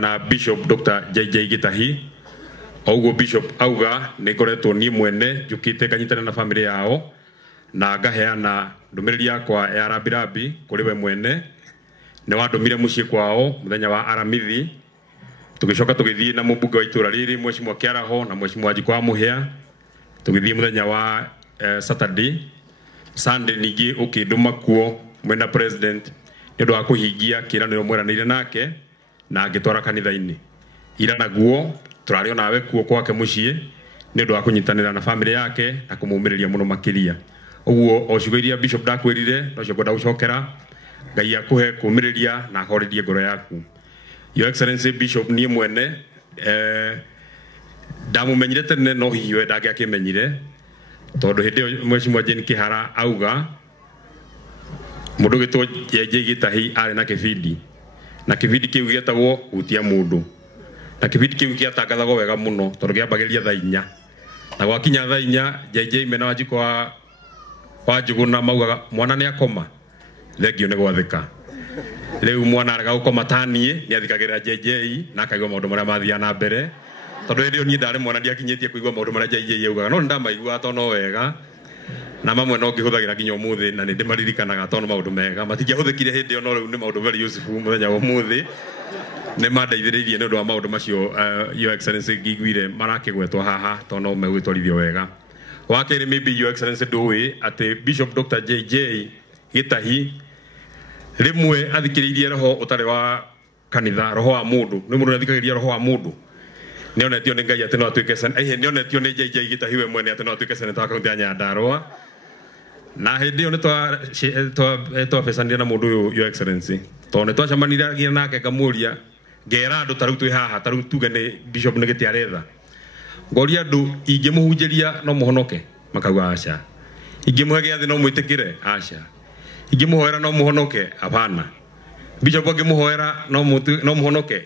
na Bishop Dr. JJ Gitahi oguo Bishop auga nikoretwo ni mwene njukite kanyitana na family yao na ngaheana ndumiriri yakwa ya rabirabi kuri we mwene ne wadumire mucii kwao muthenya wa aramithi tugicoka tugithii na mubunge wa itura riri Mheshimiwa Kiaraho na Mheshimiwa Njikwa Muhia tugithii muthenya wa Saturday Sunday ningi ukinduma kuo mwena president ndio wa kuhingia kiraniro mweranire nake na ngitwara kanitha-ini ira naguo turario nawe kuo kwake mucii ndio wa kunyitanira na family yake na kumumiriria muno makiria uguo ocigoiria Bishop dakwirire no cio ngwenda gucokera Ngai akuhe kumiriria na akoririe ngoro yaku. Your Excellency Bishop ni mwene ndamumenyire tene no hiwe ndage akimenyire tondu hindi Mheshimiwa Jane Kihara auga mundu gitwo JJ Gitahi ari na kibindi na kibindi kiu gietagwo hutia mundu na kibindi kiu giatangathagwo wega muno tondu giambagiria thaa 4 na gwakinya thaa 4 JJ mena Wanjikwa wa Njuguna maugaga mwana ni akoma thengio ni gwathika riu mwana araga gukoma tanie ni athikagirira JJ na akaigwa maundu maria mathia na mbere tondu rio ni ndare mwana ndiakinyitie kuigwa maundu maria JJ augaga no ndamaigua to no wega na mamwe no ngihuthagira nginya umuthi na ni ndimaririkanaga tondu maundu mega matingiahuthikire hindi no riu ni maundu very useful muthenya wa umuthi ni mandeithiririe ni undu wa maundu macio Your Excellency ngiguire marakigwetwa haha tondu megwitwarithio wega wakiri maybe Your Excellency ndui ati Bishop Dr. JJ Gitahi rimwe athikiririe roho utari wa kanitha roho wa mundu ni mundu athikiririe roho wa mundu ni onetio ni Ngai ati no atuike sen ni onetio ni JJ Gitahi we mwene ati no atuike sen ta kaunti ya Nyandarua na hindi yo ni twa pesania na mundu uyu Your Excellency to ni twacamaniria nake ngamuria ngera andu taru twi haha taru tuge ni Bishop ni gitiaretha ngoria andu ingimuhunjiria no muhonoke makauga aca ingimuhe giathi no mwitikire aca ingimuhoera no muhonoke apana Bishop angimuhoera no muhonoke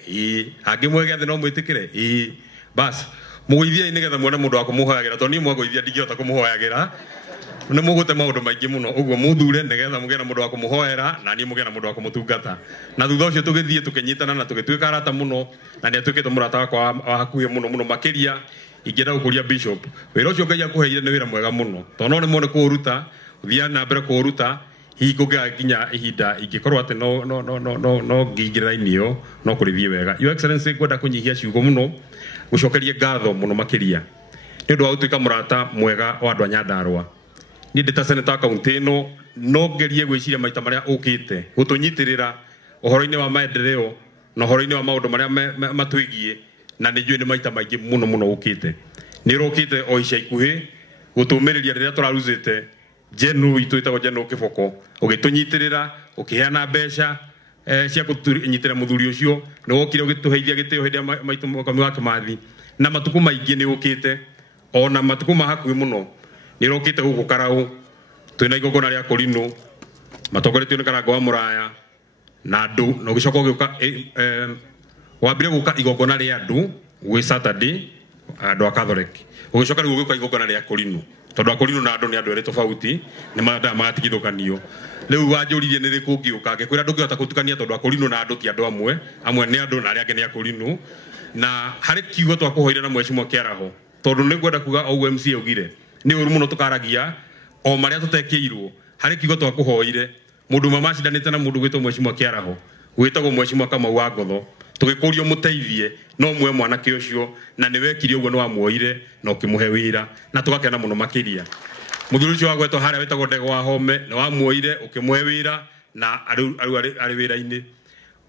angimuhe giathi no mwitikire bas mugoithia nigetha muone mundu wa kumuhoyagira to ni mwagoithia ndingihota kumuhoyagira ni mugute maundu maingi muno uguo muthure nigetha mugena mundu wa kumuhoera na ni mugena mundu wa kumutungata na thutha ucio tugithie tukinyitana na tugituika arata muno na ni atuikite murata wakwa wa hakuhi muno makiria ingenda gukuria Bishop wira ucio Ngai akuheire ni wira mwega muno to no ni mone kuruta uthia na mbere kuruta hikunga kinya ihinda ingikorwo ati no ngingirira inio no kurithie wega. Your Excellency ngwenda kunyihia ciugo muno gucokeria ngatho muno makiria ni undu wa gutuika murata mwega wa andu a Nyandarua ni ndita seneta kaunti ino no ngerie gwiciria maita maria ukite gutunyitirira uhoro-ini wa maendeleo na uhoro-ini wa maundu maria matwigie na ni njui ni maita maingi muno ukite ni rokite o ica ikuhi gutumiriria riria turaruzite jenu itu itago jenu kiboko ugitunyitirira ukiheana mbeca cia kunyitira muthuri ucio ni wokire ugituheithia gitio hindi maitu mukami wa Kimathi na matuku maingi ni ukite ona matuku mahakuhi muno ni rokite guku Karau twina igongona ria Kurinu matogoretio ni Karangwa wa Muraya na andu no gicoka giuka wambire guka igongona ria andu gwi Saturday andu a Catholic ugicoka riu guka igongona ria Kurinu tondu Kurinu na andu ni andu eri tofauti ni magatigithukanio riu wanjuririe ni riku ngiuka ngikwira ndungihota gutukania tondu Kurinu na andu ti andu amwe ni andu na aria angi ni a Kurinu na hari kiugo twakuhoire na Mheshimiwa Kiaraho tondu ni ngwenda kuga o MC ugire ni uru muno tukaragia o maria tutekiirwo hari kiugo twakuhoire mundu mamacindanite na mundu gwitwo Mheshimiwa Kiaraho gwitagwo Mheshimiwa Kamau wa Ngotho tugikurio muteithie no mwe mwanake ucio na ni wekiri uguo no amuoire no kimuhe wira na tugakena muno makiria muthuri ucio wagwetwo haria witagwo Ndego wa Home no amuoire ukimuhe wira na ari wira-ini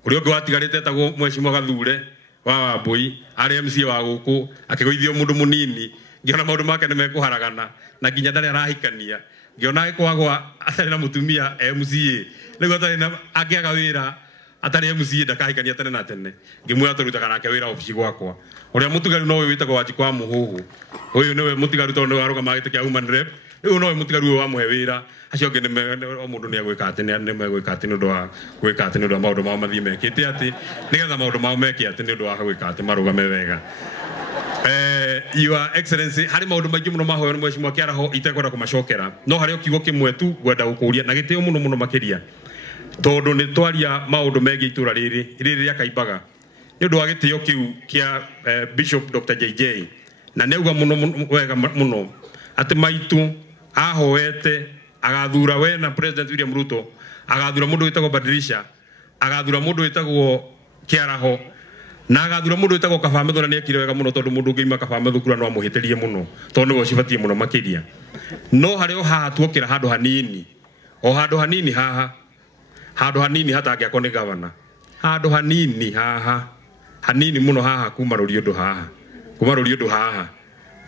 uri ungi watigarite tagwo Mheshimiwa Gathure wa Wambui ari MC wa guku akigoithio mundu munini ngiona maundu make ni mekuharagana na nginya ndari arahikania ngiona kwagwa atari na mutumia MCA riu atari na agiaga wira atari MCA ndakahikania tene na tene ngimwira turutaga nake wira ofici gwakwa uria mutigaru no witagwo Wanjikwa Muhuhu uyu niwe mutigaru tondu warugama gite kia Human Rep riu no mutigaru wa muhe wira acio ngi o mundu ni agwika ati ni megwika ati nundu wa gwika ati nundu wa maundu mao mathii mekite ati nigetha maundu mao meki ati nundu wa gwika ati marugame wega. Your Excellency hari maundu maingi muno mahoyo ni Mheshimiwa Kiaraho itekwenda kumacokera no hari kiugo kimwe tu gwenda gukuria na gitio muno makiria tondu ni twaria maundu megi itura riri ria Kaimbaga nĩ ũndũ wa gĩtĩo kĩu kĩa Bishop Dr. JJ na neuga muno wega muno atĩ maitũ ahoete agathura we na President William Ruto agathura mũndũ wĩtagwo Badilisha agathura mũndũ wĩtagwo Kĩaraho na agathura mũndũ wĩtagwo Kabamethu na nĩekire wega muno tondũ mũndũ ũngĩima Kabamethu kura no amũhĩtĩrie muno tondũ nĩwe cibatie muno makĩria no harĩ o haha tuokĩra handũ hanini o handũ hanini haha handũ hanini hatangĩakwo nĩ gavana handũ hanini haha hanini muno haha kuma Rũriũndũ haha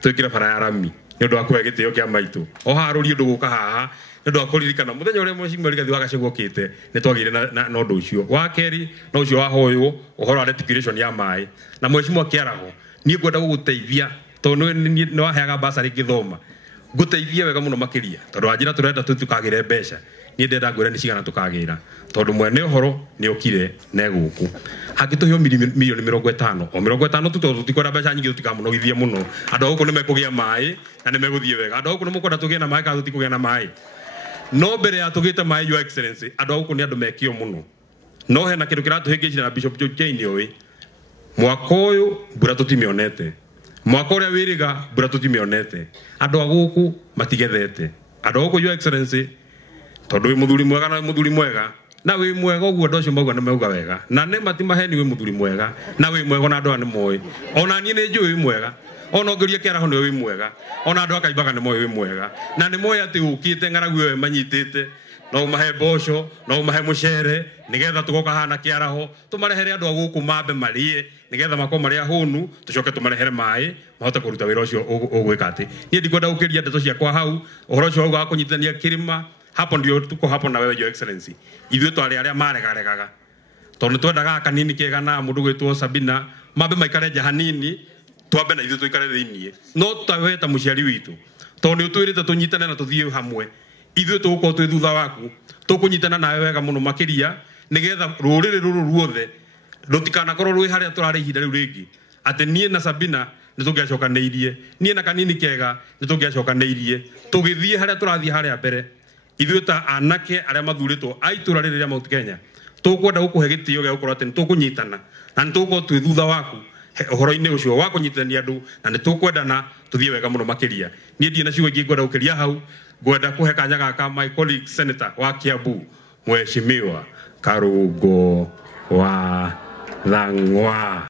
twĩkĩre bara ya rami nĩ ũndũ wa kũhe gĩtĩo kĩa maitũ o haha Rũriũndũ gũka haha nĩ ũndũ wa kũririkana mũthenya ũrĩa Mheshimiwa Rigathi wa Gachagua okĩte nĩ twagĩire na ũndũ ũcio wa kerĩ na ũcio wahoywo ũhoro wa reticulation ya maĩ na Mheshimiwa Kĩaraho niĩ ngwenda gũgũteithia tondũ nĩ waheaga basarĩ gĩthoma ngũteithie wega muno makĩria tondũ wanjĩra tũrenda tũkagĩre mbeca niĩ ndenda ngwĩra nĩ cigana tũkagĩra tondũ mwene ũhoro nĩ okire na gũkũ hangĩtũheo milioni 50 o 50 tu tondũ tutikwenda mbeca nyingĩ tutikamũnogithie muno andũ a gũkũ nĩ mekũgĩa maĩ na nĩ megũthiĩ wega andũ a gũkũ nĩ mũkwenda tũgĩe na maĩ kana tũtikũgĩa na maĩ no mbere ya tũgĩte maĩ Your Excellency andũ a gũkũ nĩ andũ mekĩo muno no hena kĩndũ kĩratũhĩngĩcire na Bishop JJ nĩ ũĩ mwaka ũyũ mbura tũtimĩonete mwaka ũrĩa wĩrĩga mbura tũtimĩonete andũ a gũkũ matigethete andũ a gũkũ Your Excellency tondũ wĩ mũthuri mwega na mũthuri mwega na wĩ mwega ũguo andũ acio mauga nĩ mauga wega na nĩ matimaheni wĩ mũthuri mwega na wĩ mwega na andũ aya nĩ moĩ ona niĩ nĩ njũĩ wĩ mwega ona ngĩria Kĩaraho nĩ wĩ mwega ona andũ akaimbaga nĩ moĩ wĩ mwega na nĩ moĩ atĩ ũkĩte ng'aragu we manyitĩte no mahe mboco no mahe mũcere nĩgetha tũgoka hana Kĩaraho tũmarehere andũ a gũkũ mambe marĩe nĩgetha makorwo marĩa hũnu tũcoke tũmarehere maĩ mahote kũruta wĩra ũcio ũgwĩka atĩ niĩ ndikwenda gũkĩria ndeto ciakwa hau ũhoro ũcio wauga kũnyitithania kĩrĩma hapo ndio tuko hapo na wewe Your Excellency ithuĩ twarĩ arĩa maregaregaga tondũ twendaga kanini kega na mũndũ gwĩtwo Sabina mambe maikare nja hanini twambe na ithuĩ tũikare thĩiniĩ no tutawe ta mũciari witũ tondũ nĩ ũtwĩrĩte tũnyitane na tũthiĩ hamwe ithuĩ tũgũkorwo twĩ thutha waku tũkũnyitana nawe wega mũno makĩria nĩgetha rũrĩrĩ rũrũ ruothe rũtikanakorwo rwĩ harĩa tũrarĩ ihinda rĩu rĩngĩ atĩ niĩ na Sabina nĩ tũngĩacokanĩirie niĩ na kanini kega nĩ tũngĩacokanĩirie tũgĩthiĩ harĩa tũrathiĩ harĩa mbere ithuĩ ta anake arĩa mathurĩtwo a itũra rĩrĩ rĩa Mount Kenya tũkwenda gũkũhe gĩtĩo gĩa gũkorwo atĩ nĩ tũkũnyitana na nĩ tũgũkorwo twĩ thutha waku ũhoro-inĩ ũcio wa kũnyitithania andũ na nĩ tũkwendana tũthiĩ wega mũno makĩria niĩ ndirĩ na ciugo ingĩ ngwenda gũkĩria hau ngwenda kũhe kanya gaka my colleague senator wa Kiambu Mheshimiwa Karungo wa Thang'wa.